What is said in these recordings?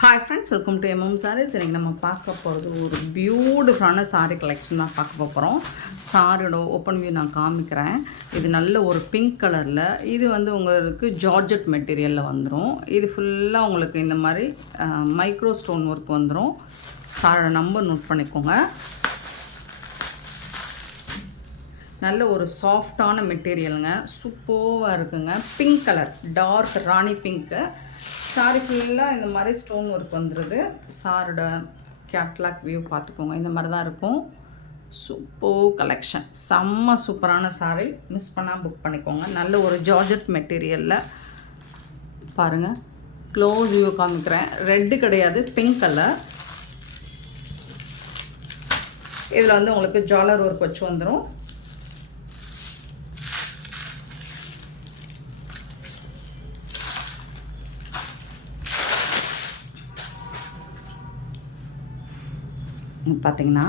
Hi friends, welcome to M M sarees. இன்றைக்கி நம்ம பார்க்க போகிறது ஒரு பியூட்டிஃபுல்லான சாரீ கலெக்ஷன் தான் பார்க்க போகிறோம். சாரியோட ஓப்பன் வியூ நான் காமிக்கிறேன். இது நல்ல ஒரு பிங்க் கலரில், இது வந்து உங்களுக்கு ஜார்ஜெட் மெட்டீரியலில் வந்துடும். இது ஃபுல்லாக உங்களுக்கு இந்த மாதிரி மைக்ரோ ஸ்டோன் ஒர்க் வந்துடும். சாரியோட நம்பர் நோட் பண்ணிக்கோங்க. நல்ல ஒரு சாஃப்டான மெட்டீரியலுங்க, சூப்பராக இருக்குங்க. பிங்க் கலர், டார்க் ராணி பிங்க்கு. சாரி ஃபுல்லாக இந்த மாதிரி ஸ்டோன் ஒர்க் வந்துடுது. சாரோட கேட்லாக் வியூ பார்த்துக்கோங்க, இந்த மாதிரி தான் இருக்கும். சூப்பர் கலெக்ஷன், செம்ம சூப்பரான சாரி. மிஸ் பண்ணால் புக் பண்ணிக்கோங்க. நல்ல ஒரு ஜார்ஜெட் மெட்டீரியலில் பாருங்கள். க்ளோஸ் வியூ காமிக்கிறேன். ரெட்டு கிடையாது, பிங்க் கலர். இதில் வந்து உங்களுக்கு ஜாலர் ஒர்க் வச்சு வந்துடும். பார்த்திங்கன்னா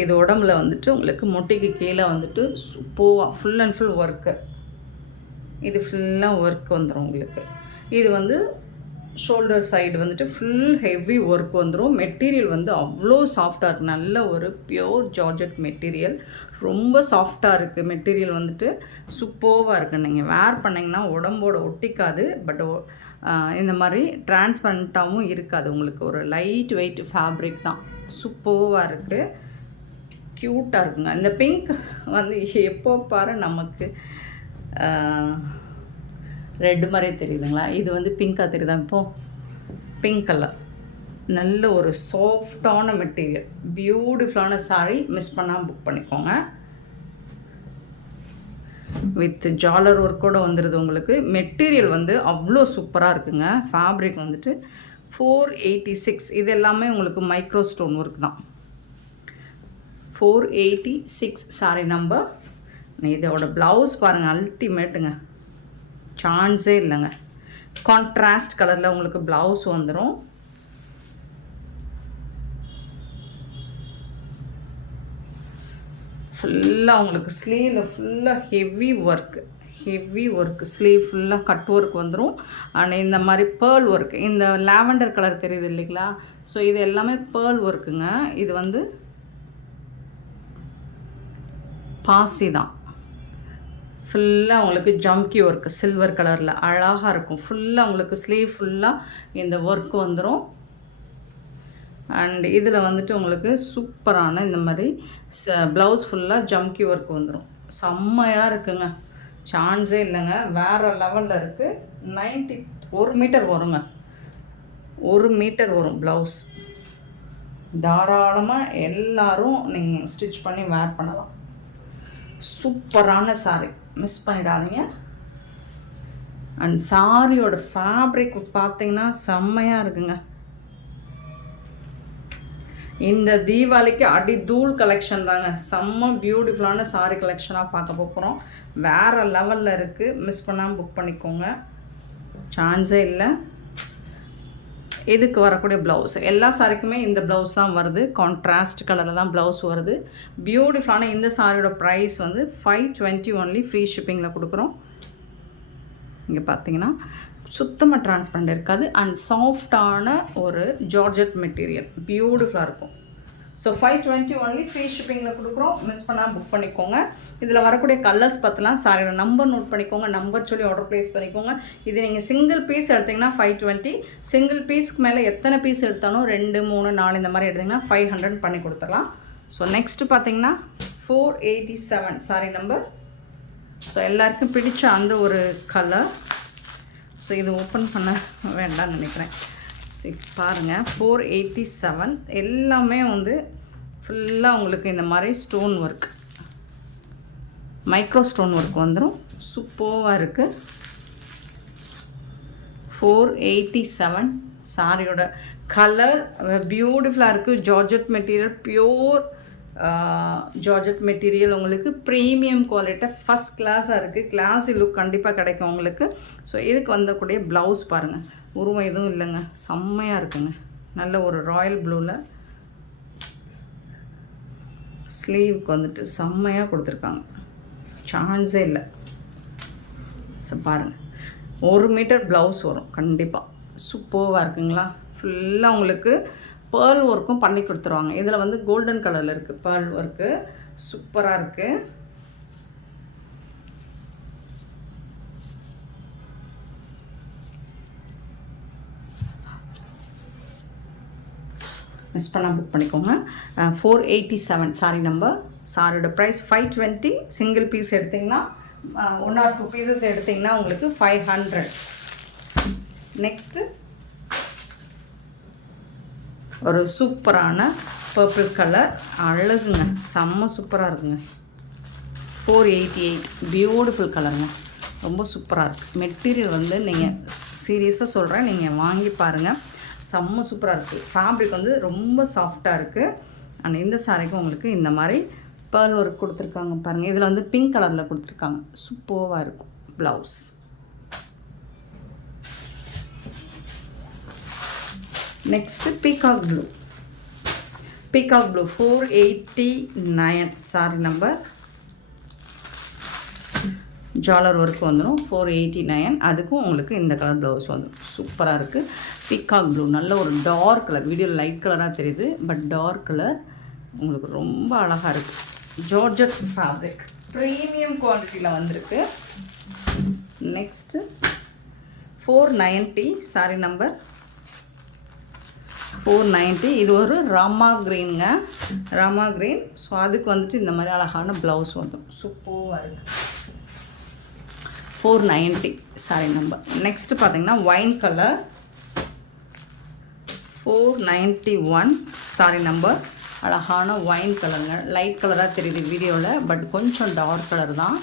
இது உடம்புல வந்துட்டு உங்களுக்கு முட்டைக்கு கீழே வந்துட்டு சூப்பராக ஃபுல் அண்ட் ஃபுல் ஒர்க்கு. இது ஃபுல்லாக ஒர்க் வந்துடும் உங்களுக்கு. இது வந்து ஷோல்டர் சைடு வந்துட்டு ஃபுல் ஹெவி ஒர்க் வந்துடும். மெட்டீரியல் வந்து அவ்வளோ சாஃப்டாக இருக்குது. நல்ல ஒரு பியோர் ஜார்ஜெட் மெட்டீரியல், ரொம்ப சாஃப்டாக இருக்குது. மெட்டீரியல் வந்துட்டு சூப்பராக இருக்குது. நீங்கள் வேர் பண்ணிங்கன்னா உடம்போட ஒட்டிக்காது. பட் இந்த மாதிரி டிரான்ஸ்பரண்ட்டாகவும் இருக்காது. உங்களுக்கு ஒரு லைட் வெயிட் ஃபேப்ரிக் தான். சூப்பராக இருக்குது, க்யூட்டாக இருக்குங்க. இந்த பிங்க் வந்து எப்போ பாரு நமக்கு ரெட்டு மாதிரி தெரியுதுங்களா? இது வந்து பிங்காக தெரியுதா? இப்போது பிங்க் கலர், நல்ல ஒரு சாஃப்டான மெட்டீரியல், பியூட்டிஃபுல்லான சாரீ. மிஸ் பண்ணாமல் புக் பண்ணிக்கோங்க. வித் ஜாலர் ஒர்க்கோடு வந்துடுது உங்களுக்கு. மெட்டீரியல் வந்து அவ்வளோ சூப்பராக இருக்குங்க. ஃபேப்ரிக் வந்துட்டு 486. இது எல்லாமே உங்களுக்கு மைக்ரோ ஸ்டோன் ஒர்க் தான். 486 சாரி நம்பர். இதோட ப்ளவுஸ் பாருங்கள், அல்டிமேட்டுங்க, சான்ஸே இல்லைங்க. கான்ட்ராஸ்ட் கலரில் உங்களுக்கு ப்ளவுஸ் வந்துடும். ஃபுல்லாக உங்களுக்கு ஸ்லீவில் ஃபுல்லாக ஹெவி ஒர்க், ஸ்லீவ் ஃபுல்லாக கட் ஒர்க் வந்துடும். அண்ட் இந்த மாதிரி பேர்ல் ஒர்க், இந்த லாவெண்டர் கலர் தெரியுது இல்லைங்களா? ஸோ இது எல்லாமே பேர்ல் ஒர்க்குங்க. இது வந்து பாசி தான். ஃபுல்லாக உங்களுக்கு ஜம்கி ஒர்க்கு, சில்வர் கலரில் அழகாக இருக்கும். ஃபுல்லாக உங்களுக்கு ஸ்லீவ் ஃபுல்லாக இந்த ஒர்க் வந்துடும். அண்ட் இதில் வந்துட்டு உங்களுக்கு சூப்பரான இந்த மாதிரி ப்ளவுஸ் ஃபுல்லாக ஜம்கி ஒர்க் வந்துடும். செம்மையாக இருக்குங்க, சான்ஸே இல்லைங்க. வேறு லெவலில் இருக்குது. 1 மீட்டர் வருங்க, 1 மீட்டர் வரும் ப்ளவுஸ். தாராளமாக எல்லோரும் நீங்கள் ஸ்டிச் பண்ணி வேர் பண்ணலாம். சூப்பரான சாரீ, மிஸ் பண்ணிடாதீங்க. அண்ட் சாரியோட ஃபேப்ரிக் பார்த்திங்கன்னா செம்மையாக இருக்குங்க. இந்த தீபாவளிக்கு அடி தூள் கலெக்ஷன் தாங்க. செம்ம பியூட்டிஃபுல்லான சாரீ கலெக்ஷனாக பார்க்க போகிறோம். வேறு லெவலில் இருக்குது. மிஸ் பண்ணாமல் புக் பண்ணிக்கோங்க, சான்ஸே இல்லை. இதுக்கு வரக்கூடிய ப்ளவுஸ், எல்லா சாரிக்குமே இந்த ப்ளவுஸ் தான் வருது. கான்ட்ராஸ்ட் கலரில் தான் ப்ளவுஸ் வருது. பியூட்டிஃபுல்லான இந்த சாரியோட ப்ரைஸ் வந்து 520 ஒன்லி. ஃப்ரீ ஷிப்பிங்கில் கொடுக்குறோம். இங்கே பார்த்தீங்கன்னா சுத்தமாக டிரான்ஸ்பரண்ட் இருக்காது. அண்ட் சாஃப்டான ஒரு ஜார்ஜெட் மெட்டீரியல், பியூட்டிஃபுல்லாக இருக்கும். ஸோ 520 ஒன்லி, ஃப்ரீ ஷிப்பிங்கில் கொடுக்குறோம். மிஸ் பண்ணால் புக் பண்ணிக்கோங்க. இதில் வரக்கூடிய கலர்ஸ் பார்த்துலாம். சாரியோட நம்பர் நோட் பண்ணிக்கோங்க, நம்பர் சொல்லி ஆர்டர் ப்ளேஸ் பண்ணிக்கோங்க. இது நீங்கள் சிங்கிள் பீஸ் எடுத்திங்கன்னா 520. சிங்கிள் பீஸ்க்கு மேலே எத்தனை பீஸ் எடுத்தாலும் 2, 3, 4 இந்த மாதிரி எடுத்திங்கன்னா 500 பண்ணி கொடுத்துடலாம். ஸோ நெக்ஸ்ட்டு பார்த்தீங்கன்னா 487 சாரி நம்பர். ஸோ எல்லாருக்கும் பிடிச்ச அந்த ஒரு கலர். ஸோ இது ஓப்பன் பண்ண வேண்டாம்னு நினைக்கிறேன். சரி பாருங்கள், 487 எல்லாமே வந்து ஃபுல்லாக உங்களுக்கு இந்த மாதிரி stone work, micro stone work வந்துடும். சூப்பராக இருக்குது. 487 சாரியோட கலர் பியூட்டிஃபுல்லாக இருக்குது. Georgette material, pure georgette material, உங்களுக்கு ப்ரீமியம் குவாலிட்டி, ஃபஸ்ட் கிளாஸாக இருக்குது. கிளாஸி லுக் கண்டிப்பாக கிடைக்கும் உங்களுக்கு. ஸோ இதுக்கு வந்தக்கூடிய ப்ளவுஸ் பாருங்கள், உருவம் எதுவும் இல்லைங்க, செம்மையாக இருக்குங்க. நல்ல ஒரு ராயல் ப்ளூவில் ஸ்லீவுக்கு வந்துட்டு செம்மையாக கொடுத்துருக்காங்க, சான்ஸே இல்லை. ஸோ பாருங்கள், 1 மீட்டர் ப்ளவுஸ் வரும் கண்டிப்பாக. சூப்பராக இருக்குங்களா? ஃபுல்லாக உங்களுக்கு பேர்ல் ஒர்க்கும் பண்ணி கொடுத்துருவாங்க. இதில் வந்து கோல்டன் கலரில் இருக்குது பேர்ல் ஒர்க்கு. சூப்பராக இருக்குது. மிஸ் பண்ணால் புக் பண்ணிக்கோங்க. 487 சாரி நம்பர். சாரியோட ப்ரைஸ் 520. சிங்கிள் பீஸ் எடுத்திங்கன்னா 1 or 2 பீசஸ் எடுத்திங்கன்னா உங்களுக்கு 500. நெக்ஸ்ட்டு ஒரு சூப்பரான பர்பிள் கலர். அழகுங்க, செம்ம சூப்பராக இருக்குங்க. 488 பியூட்டிஃபுல் கலருங்க. ரொம்ப சூப்பராக இருக்குது. மெட்டீரியல் வந்து நீங்கள் சீரியஸாக சொல்கிறேன், நீங்கள் வாங்கி பாருங்கள். செம்ம சூப்பராக இருக்குது. ஃபேப்ரிக் வந்து ரொம்ப சாஃப்டாக இருக்குது. அண்ட் இந்த சாரிக்கும் உங்களுக்கு இந்த மாதிரி பேர்ல் ஒர்க் கொடுத்துருக்காங்க பாருங்கள். இதில் வந்து பிங்க் கலரில் கொடுத்துருக்காங்க. சூப்பராக இருக்கும் blouse. Next peacock blue. Peacock blue 489 sari number. ஜாலர் ஒர்க் வந்துடும் 489. அதுக்கும் உங்களுக்கு இந்த கலர் ப்ளவுஸ் வந்துடும். சூப்பராக இருக்குது. பீகாக் ப்ளூ நல்ல ஒரு டார்க் கலர். வீடியோ லைட் கலராக தெரியுது, பட் டார்க் கலர் உங்களுக்கு ரொம்ப அழகாக இருக்குது. ஜார்ஜெட் ஃபேப்ரிக் ப்ரீமியம் குவாலிட்டியில் வந்திருக்கு. Next 490 sorry number 490. இது ஒரு ராமா க்ரீனுங்க, ராமா க்ரீன். ஸோ அதுக்கு வந்துட்டு இந்த மாதிரி அழகான ப்ளவுஸ் வந்துடும். சூப்பராக இருக்குது. 490 சாரி நம்பர். நெக்ஸ்ட்டு பார்த்தீங்கன்னா ஒயின் கலர் 491 சாரி நம்பர். அழகான ஒயின் கலருங்க. லைட் கலராக தெரியுது வீடியோவில், பட் கொஞ்சம் டார்க் கலர் தான்.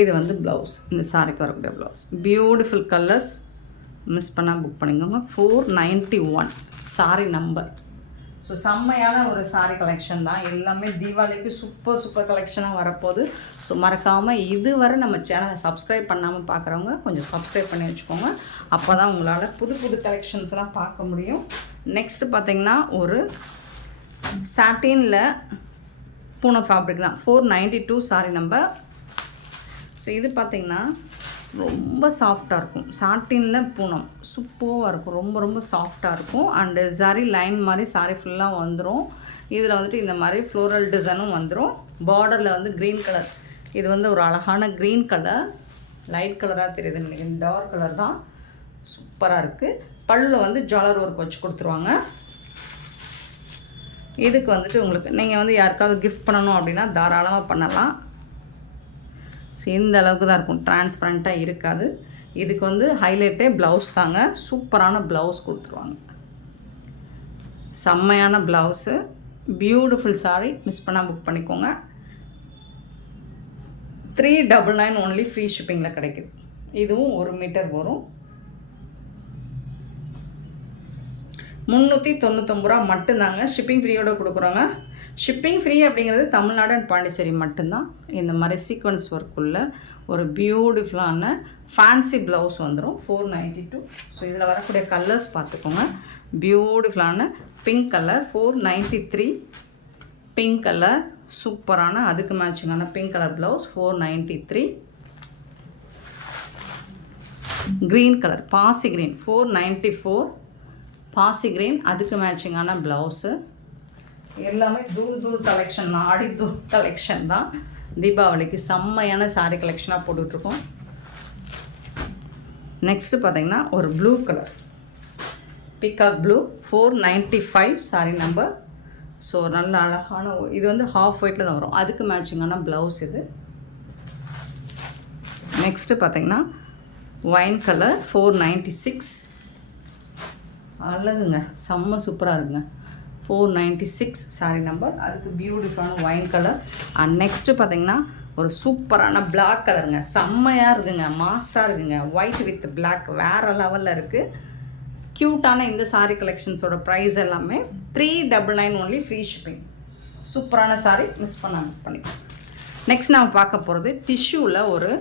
இது வந்து ப்ளவுஸ். இந்த சாரிக்கு வரக்கூடிய ப்ளவுஸ். Beautiful colours. மிஸ் பண்ணால் புக் பண்ணிக்கோங்க. 491 சாரி நம்பர். ஸோ செம்மையான ஒரு சாரீ கலெக்ஷன் தான். எல்லாமே தீபாவளிக்கு சூப்பர் கலெக்ஷனாக வரப்போகுது. ஸோ மறக்காமல் இதுவரை நம்ம சேனலை சப்ஸ்கிரைப் பண்ணாமல் பார்க்குறவங்க கொஞ்சம் சப்ஸ்கிரைப் பண்ணி வச்சுக்கோங்க. அப்போ தான் உங்களால் புது கலெக்ஷன்ஸ்லாம் பார்க்க முடியும். நெக்ஸ்ட்டு பார்த்திங்கன்னா ஒரு சாட்டினில் பூனம் ஃபேப்ரிக் தான். 492 சாரி நம்பர். ஸோ இது பார்த்திங்கன்னா ரொம்ப சாஃப்டாக இருக்கும். சாட்டினில் பூனம் சூப்பராக இருக்கும். ரொம்ப சாஃப்டாக இருக்கும். அண்டு சாரி லைன் மாதிரி சாரி ஃபுல்லாக வந்துடும். இதில் வந்துட்டு இந்த மாதிரி ஃப்ளோரல் டிசைனும் வந்துடும். பார்டரில் வந்து க்ரீன் கலர். இது வந்து ஒரு அழகான க்ரீன் கலர். லைட் கலராக தெரியுது, நினைக்கிறேன் டார்க் கலர் தான். சூப்பராக இருக்குது. பல்லில் வந்து ஜாலர் ஒர்க் வச்சு கொடுத்துருவாங்க. இதுக்கு வந்துட்டு உங்களுக்கு நீங்கள் வந்து யாருக்காவது கிஃப்ட் பண்ணணும் அப்படின்னா தாராளமாக பண்ணலாம். ஸோ இந்த அளவுக்கு தான் இருக்கும், டிரான்ஸ்பரண்ட்டாக இருக்காது. இதுக்கு வந்து ஹைலைட்டே ப்ளவுஸ் தாங்க. சூப்பரான ப்ளவுஸ் கொடுத்துருவாங்க. செம்மையான ப்ளவுஸு, பியூட்டிஃபுல் சாரீ. மிஸ் பண்ணால் புக் பண்ணிக்கோங்க. 399 ஒன்லி ஃப்ரீ ஷிப்பிங்கில் கிடைக்குது. இதுவும் 1 மீட்டர் வரும். 399 ரூபா மட்டும்தாங்க. ஷிப்பிங் ஃப்ரீயோடு கொடுக்குறோங்க. ஷிப்பிங் ஃப்ரீ அப்படிங்கிறது தமிழ்நாடு அண்ட் பாண்டிச்சேரி மட்டும்தான். இந்த மாதிரி சீக்வன்ஸ் ஒர்க்குள்ள ஒரு பியூட்டிஃபுல்லான ஃபேன்சி ப்ளவுஸ் வந்துடும். 492. ஸோ இதில் வரக்கூடிய கலர்ஸ் பார்த்துக்கோங்க. பியூட்டிஃபுல்லான பிங்க் கலர் 493. பிங்க் கலர் சூப்பரான அதுக்கு மேட்சிங்கான pink colour blouse 493. Green colour பாசி க்ரீன் 494. பாசி க்ரீன் அதுக்கு மேட்சிங்கான ப்ளவுஸு. எல்லாமே தூள் கலெக்ஷன் தான், ஆடி தூள் கலெக்ஷன் தான். தீபாவளிக்கு செம்மையான சாரீ கலெக்ஷனாக போட்டுட்ருக்கோம். நெக்ஸ்ட்டு பார்த்திங்கன்னா ஒரு blue colour peacock blue 495 sari number. So நல்ல அழகான இது வந்து ஹாஃப் ஒயிட்டில் தான் வரும். அதுக்கு மேட்சிங்கான ப்ளவுஸ் இது. நெக்ஸ்ட்டு பார்த்திங்கன்னா ஒயின் கலர் 496. அழகுங்க, செம்ம சூப்பராக இருக்குங்க. 496 சாரீ நம்பர். அதுக்கு பியூட்டிஃபுல்லான ஒயின் கலர். அண்ட் நெக்ஸ்ட்டு பார்த்திங்கன்னா ஒரு சூப்பரான பிளாக் கலருங்க. செம்மையாக இருக்குங்க, மாஸாக இருக்குங்க. ஒயிட் வித் பிளாக் வேறு லெவலில் இருக்குது. க்யூட்டான இந்த சாரீ கலெக்ஷன்ஸோட ப்ரைஸ் எல்லாமே 399 ஒன்லி ஃப்ரீ ஷிப்பிங். சூப்பரான சாரீ, மிஸ் பண்ணி. நெக்ஸ்ட் நாம் பார்க்க போகிறது டிஷ்யூவில் ஒரு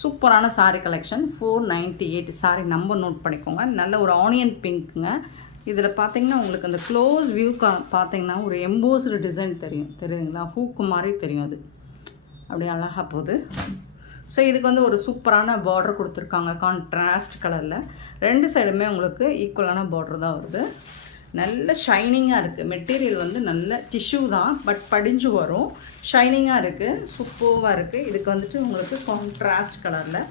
சூப்பரான saree collection 498 saree number note பண்ணிக்கோங்க. நல்ல ஒரு ஆனியன் பிங்க்குங்க. இதில் பார்த்தீங்கன்னா உங்களுக்கு அந்த க்ளோஸ் வியூ பார்த்தீங்கன்னா ஒரு எம்போஸ்டு டிசைன் தெரியுதுங்களா? ஹூக்கு மாதிரி தெரியும். அது அப்படியே அழகாக போகுது. ஸோ இதுக்கு வந்து ஒரு சூப்பரான பார்டர் கொடுத்துருக்காங்க கான்ட்ராஸ்ட் கலரில். 2 சைடுமே உங்களுக்கு ஈக்குவலான பார்டர் தான் வருது. நல்ல ஷைனிங்காக இருக்குது. மெட்டீரியல் வந்து நல்ல டிஷ்யூ தான், பட் படிஞ்சு வரும். ஷைனிங்காக இருக்குது, சூப்பராக இருக்குது. இதுக்கு வந்துட்டு உங்களுக்கு கான்ட்ராஸ்ட் கலரில்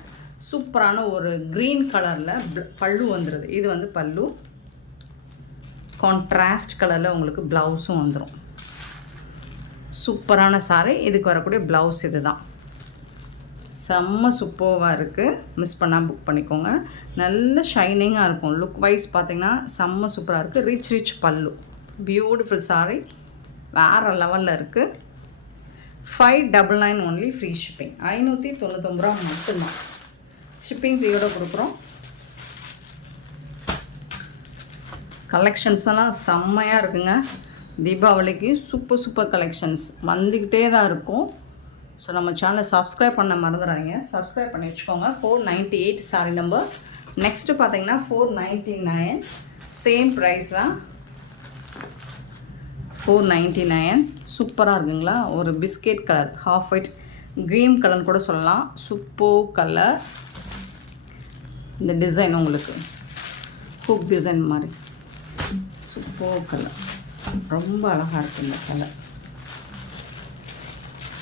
சூப்பரான ஒரு க்ரீன் கலரில் பல்லு வந்துடுது. இது வந்து பல்லு. கான்ட்ராஸ்ட் கலரில் உங்களுக்கு ப்ளவுஸும் வந்துடும். சூப்பரான சாரி. இதுக்கு வரக்கூடிய ப்ளவுஸ் இது தான். செம்ம சூப்பராக இருக்குது. மிஸ் பண்ணால் புக் பண்ணிக்கோங்க. நல்ல ஷைனிங்காக இருக்கும். லுக் வைஸ் பார்த்திங்கன்னா செம்ம சூப்பராக இருக்குது. ரிச் பல்லு. Beautiful sorry. வேறு லெவலில் இருக்குது. 599 ஒன்லி. Free shipping. 599 ரூபா மட்டும்தான். ஷிப்பிங் ஃப்ரீயோடு கொடுக்குறோம். கலெக்ஷன்ஸ் எல்லாம் செம்மையாக இருக்குங்க. தீபாவளிக்கு சூப்பர் கலெக்ஷன்ஸ் வந்துக்கிட்டே தான் இருக்கும். ஸோ நம்ம சேனலை சப்ஸ்கிரைப் பண்ண மறந்துடாதீங்க. சப்ஸ்கிரைப் பண்ணி வச்சுக்கோங்க. 498 சாரி நம்பர். நெக்ஸ்ட்டு பார்த்தீங்கன்னா 499. சேம் ப்ரைஸ் தான். 499. சூப்பராக இருக்குங்களா? ஒரு biscuit colour, half white, green colour கூட சொல்லலாம். Super colour. இந்த டிசைன் உங்களுக்கு ஹூக் டிசைன் மாதிரி சூப்பர் கலர். ரொம்ப அழகாக இருக்குது இந்த கலர்.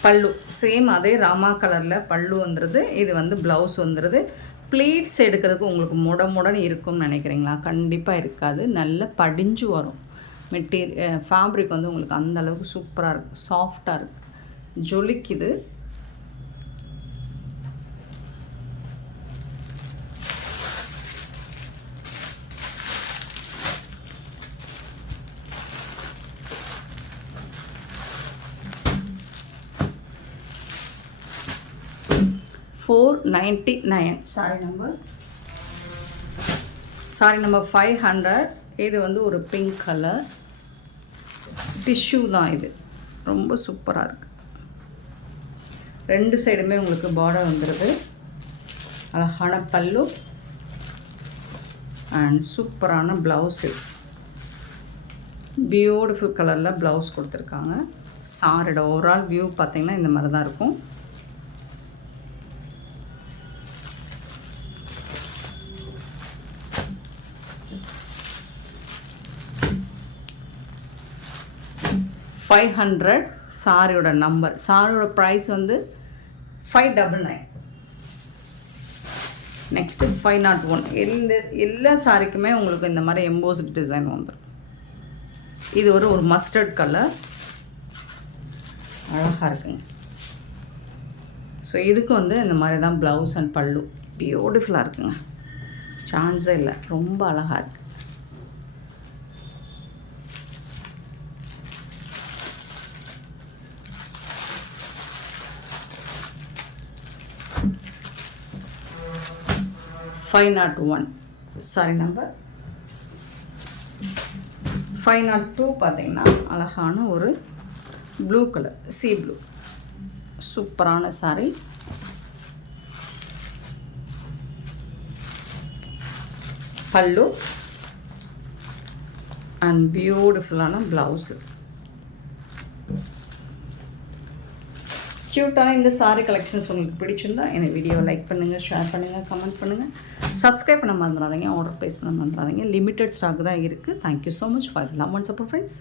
பல்லு சேம் அதே ராமா கலரில் பல்லு வந்துடுது. இது வந்து ப்ளவுஸ் வந்துடுது. ப்ளீட்ஸ் எடுக்கிறதுக்கு உங்களுக்கு முடன்னு இருக்கும்னு நினைக்கிறீங்களா? கண்டிப்பாக இருக்காது. நல்ல படிஞ்சு வரும். ஃபேப்ரிக் வந்து உங்களுக்கு அந்த அளவுக்கு சூப்பராக இருக்குது. சாஃப்டாக இருக்குது. ஜொலிக்குது. $499 சாரி நம்பர் 500. இது வந்து ஒரு பிங்க் கலர் டிஷ்யூ தான். இது ரொம்ப சூப்பராக இருக்குது. 2 சைடுமே உங்களுக்கு பார்டர் வந்துடுது. அழகான பல்லு அண்ட் சூப்பரான ப்ளவுஸு. பியூட்டிஃபுல் கலரில் ப்ளவுஸ் கொடுத்துருக்காங்க. சாரியோட ஓவரால் வியூ பார்த்திங்கன்னா இந்த மாதிரி தான் இருக்கும். $500 சாரியோட நம்பர். சாரியோட ப்ரைஸ் வந்து 599. நெக்ஸ்ட்டு 501. எல்லா சாரிக்குமே உங்களுக்கு இந்த மாதிரி எம்போஸ்ட் டிசைன் வந்துடும். இது ஒரு மஸ்டர்ட் கலர். அழகாக இருக்குங்க. ஸோ இதுக்கு வந்து இந்த மாதிரி தான் ப்ளவுஸ் அண்ட் பல்லு. பியூட்டிஃபுல்லாக இருக்குங்க. சான்ஸே இல்லை. ரொம்ப அழகாக இருக்குது. $501 சாரி நம்பர். 502 பார்த்தீங்கன்னா அழகான ஒரு ப்ளூ கலர், சீ ப்ளூ. சூப்பரான சாரி. பல்லு அண்ட் பியூட்டிஃபுல்லான ப்ளவுஸு. க்யூட்டான இந்த சாரி கலெக்ஷன்ஸ் உங்களுக்கு பிடிச்சிருந்தா இந்த வீடியோவை லைக் பண்ணுங்கள், ஷேர் பண்ணுங்கள், கமெண்ட் பண்ணுங்கள். சப்ஸ்கிரைப் பண்ண மறந்துடாதீங்க. ஆர்டர் ப்ளேஸ் பண்ண மறந்துடாதீங்க. லிமிட்டட் ஸ்டாக் தான் இருக்குது. Thank you so much for love and support friends.